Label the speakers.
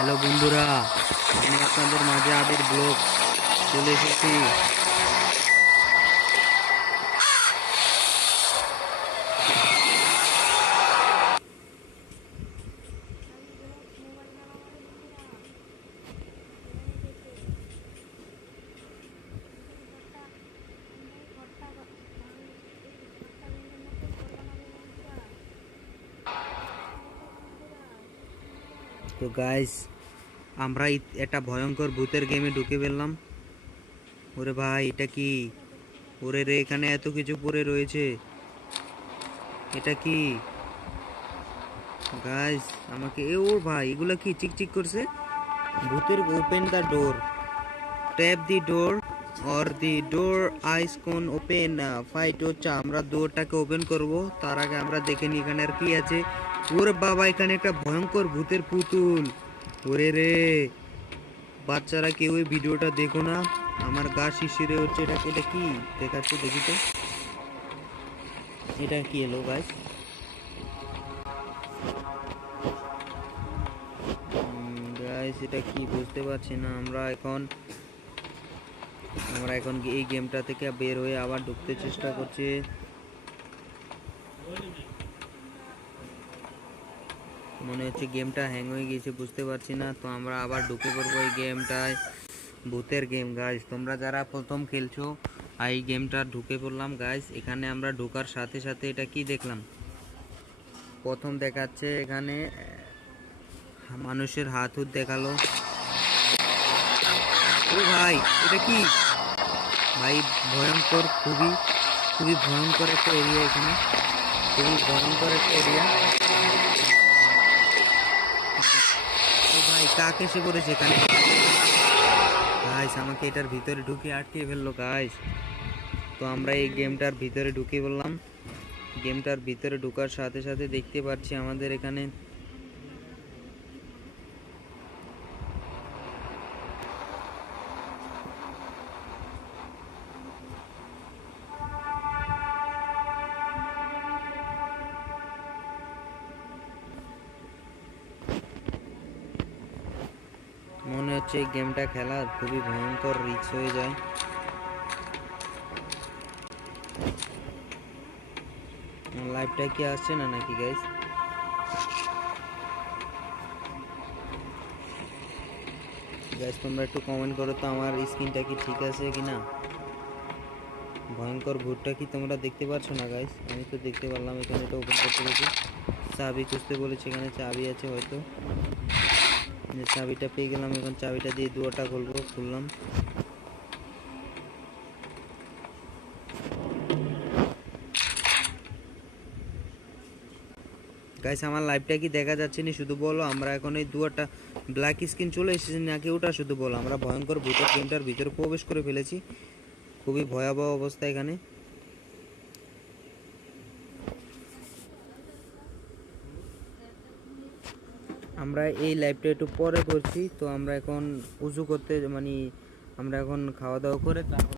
Speaker 1: Hello বন্ধুরা আমি আপনাদের মাঝে আবির ব্লগ চলে এসেছি। তো গাইস আমরা একটা ভয়ঙ্কর ভূতের গেমে ঢুকে ফেললাম। ওরে ভাই, এটা কি? ওরে রে, এখানে এত কিছু পরে রয়েছে। এটা কি? গাইস আমাকে এ ওর ভাই, এগুলো কি চিকচিক করছে? ভূতের open the door tap the door or the door আইস কোন ওপেন ফাইট হচ্ছে, আমরা ডোরটাকে ওপেন করব। তার আগে আমরা দেখে নিই এখানে আর কি আছে। ওরে বাবা, এখানে একটা ভয়ঙ্কর ভূতের পুতুল। ওরে রে। বাচ্চারা কেউ এই ভিডিওটা দেখো না। আমার গা শিশিরে হচ্ছে, এটা এটা কি? দেখাচ্ছে, দেখি তো। এটা কি এলো গাছ গাইস এটা কি? বুঝতে পারছি না আমরা এখন। আমরা এখন এই গেমটা থেকে বের হয়ে আবার ঢুকতে চেষ্টা করছি। মনে হচ্ছে গেমটা হ্যাং হয়ে গেছে বুঝতে পারছি না। তো আমরা আবার ঢুকে পড়ব এই গেমটায় ভূতের গেম গাইস তোমরা যারা প্রথম খেলছো এই গেমটা ঢুকে পড়লাম গাইস এখানে আমরা ঢোকার সাথে সাথে এটা কি দেখলাম? প্রথম দেখাচ্ছে এখানে মানুষের হাত হুত দেখাল। ও ভাই, এটা কি? ভাই, ভয়ঙ্কর, খুবই খুবই ভয়ঙ্কর একটা এরিয়া এখানে। খুবই ভয়ঙ্কর একটা এরিয়া ও ভাই, কাক এসে পড়েছে এখানে? গাইস আমাকে এটার ভিতরে ঢুকে আটকে ফেলল গাইস তো আমরা এই গেমটার ভিতরে ঢুকে বললাম। গেমটার ভিতরে ঢুকার সাথে সাথে দেখতে পাচ্ছি আমাদের এখানে হচ্ছে এই গেমটা খেলা খুবই ভয়ঙ্কর রিস্ক হয়ে যায়। লাইভটা কি আসছে না নাকি গাইস গাইস তোমরা একটু কমেন্ট করো তো, আমার স্ক্রিনটা কি ঠিক আছে কি না ভয়ঙ্কর ভূতটা কি তোমরা দেখতে পাচ্ছ না গাইস আমি তো দেখতে পারলাম, এখানে তো ওপেন করতে পেরেছি চাবি খুঁজতে বলেছে, এখানে চাবি আছে হয়তো। যে চাবিটা পেয়ে গেলাম, এখন চাবিটা দিয়ে দুয়ারটা খুলবো, খুললাম। গাইস আমার লাইভটা কি দেখা যাচ্ছে না? শুধু বলো, আমরা এখন এই দুয়ারটা ব্ল্যাক স্ক্রিন চলে এসেছে নাকি ওটা শুধু বলো। আমরা ভয়ঙ্কর ভূতের গেমটার ভিতরে প্রবেশ করে ফেলেছি। খুবই ভয়াবহ অবস্থা এখানে। আমরা এই লাইভটা একটু পরে করছি, তো আমরা এখন উজু করতে মানে আমরা এখন খাওয়া দাওয়া করে তারপর